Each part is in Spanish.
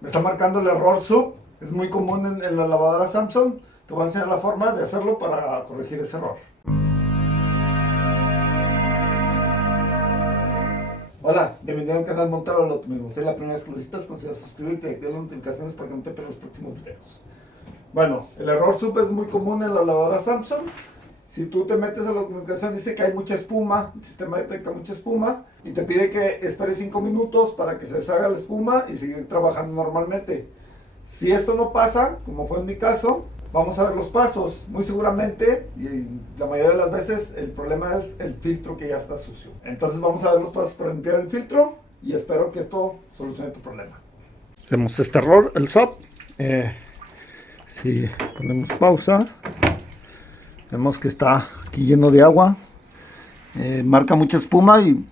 Me está marcando el error sub. Es muy común en la lavadora Samsung. Te voy a enseñar la forma de hacerlo para corregir ese error. Hola, bienvenido al canal Montero al Optimismo. Si es la primera vez que lo visitas, considera suscribirte y activar las notificaciones para que no te pierdas los próximos videos. Bueno, el error sub es muy común en la lavadora Samsung. Si tú te metes a la documentación, dice que hay mucha espuma, el sistema detecta mucha espuma y te pide que esperes 5 minutos para que se deshaga la espuma y seguir trabajando normalmente. Si esto no pasa, como fue en mi caso, vamos a ver los pasos. Muy seguramente, y la mayoría de las veces, el problema es el filtro que ya está sucio. Entonces vamos a ver los pasos para limpiar el filtro y espero que esto solucione tu problema. Hacemos este error, el SOP. Si ponemos pausa, vemos que está aquí lleno de agua. Marca mucha espuma y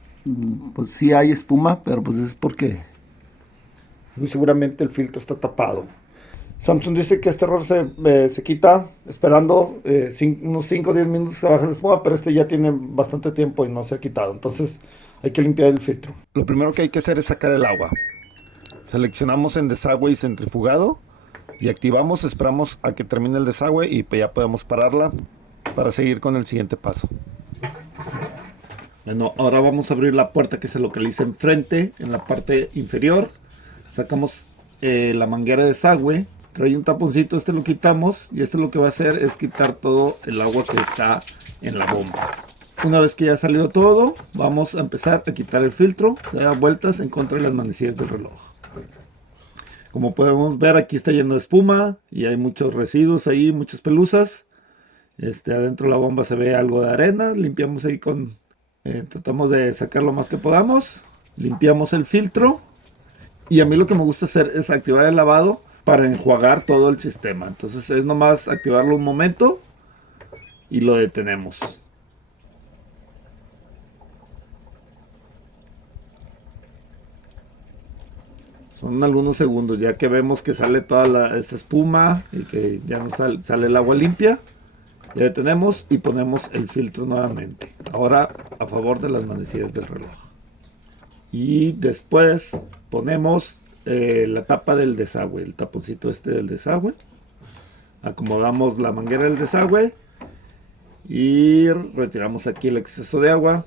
pues sí hay espuma, pero pues es porque muy seguramente el filtro está tapado. Samsung dice que este error se quita esperando unos 5 o 10 minutos que baje la espuma, pero este ya tiene bastante tiempo y no se ha quitado. Entonces hay que limpiar el filtro. Lo primero que hay que hacer es sacar el agua. Seleccionamos en desagüe y centrifugado y activamos, esperamos a que termine el desagüe y ya podemos pararla para seguir con el siguiente paso. Bueno, ahora vamos a abrir la puerta que se localiza enfrente, en la parte inferior. Sacamos la manguera de desagüe, trae un taponcito, este lo quitamos y este lo que va a hacer es quitar todo el agua que está en la bomba. Una vez que ya salió todo, vamos a empezar a quitar el filtro, se da vueltas en contra de las manecillas del reloj. Como podemos ver, aquí está lleno de espuma y hay muchos residuos ahí, muchas pelusas. Adentro de la bomba se ve algo de arena, limpiamos ahí tratamos de sacar lo más que podamos, limpiamos el filtro y a mí lo que me gusta hacer es activar el lavado para enjuagar todo el sistema. Entonces es nomás activarlo un momento y lo detenemos. Son algunos segundos, ya que vemos que sale toda esta espuma y que ya nos sale el agua limpia. Ya detenemos y ponemos el filtro nuevamente. Ahora a favor de las manecillas del reloj. Y después ponemos la tapa del desagüe, el taponcito del desagüe. Acomodamos la manguera del desagüe y retiramos aquí el exceso de agua.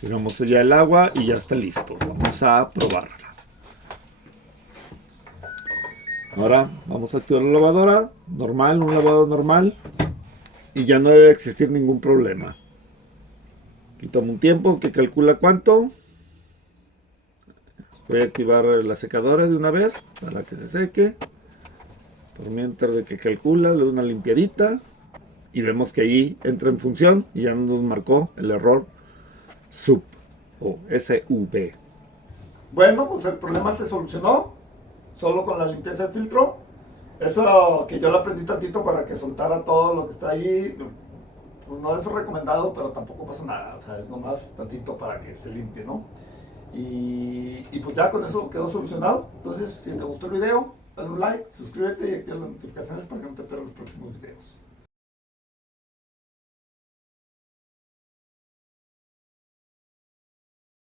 Tiramos ya el agua y ya está listo. Vamos a probarla. Ahora vamos a activar la lavadora normal, un lavado normal, y ya no debe existir ningún problema. Quitamos un tiempo que calcula cuánto. Voy a activar la secadora de una vez para que se seque. Por mientras de que calcula, le doy una limpiadita y vemos que ahí entra en función y ya nos marcó el error SUB o SUB. Bueno, pues el problema se solucionó solo con la limpieza del filtro. Eso que yo lo aprendí tantito para que soltara todo lo que está ahí, pues no es recomendado, pero tampoco pasa nada. O sea, es nomás tantito para que se limpie, ¿no? Y pues ya con eso quedó solucionado. Entonces, si te gustó el video, dale un like, suscríbete y activa las notificaciones para que no te pierdas los próximos videos.